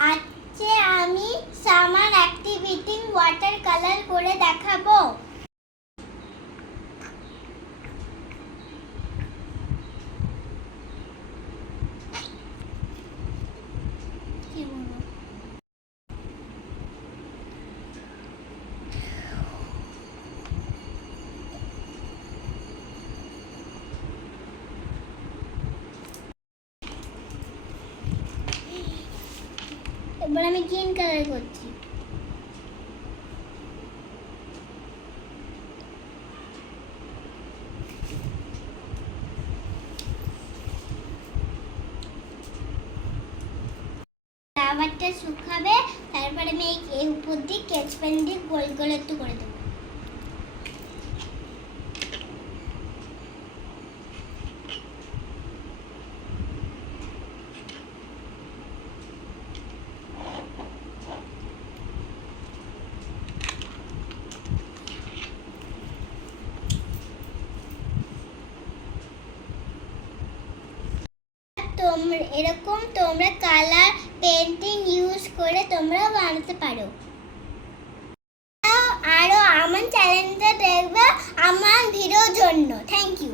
আজকে আমি summer activity water colour করে দেখাবো। এবার আমি গ্রিন কালার করছি। রাবারটা শুকাবে, তারপরে আমি এই উপর দিয়ে স্কেচ পেন দিয়ে গোল গোল একটু করে দেবো। তোমরা কালার পেন্টিং ইউজ করে তোমরা বানাতে পারো। আরো আমার চ্যানেলটা দেখবে আমার ভিডিওর জন্য। Thank you.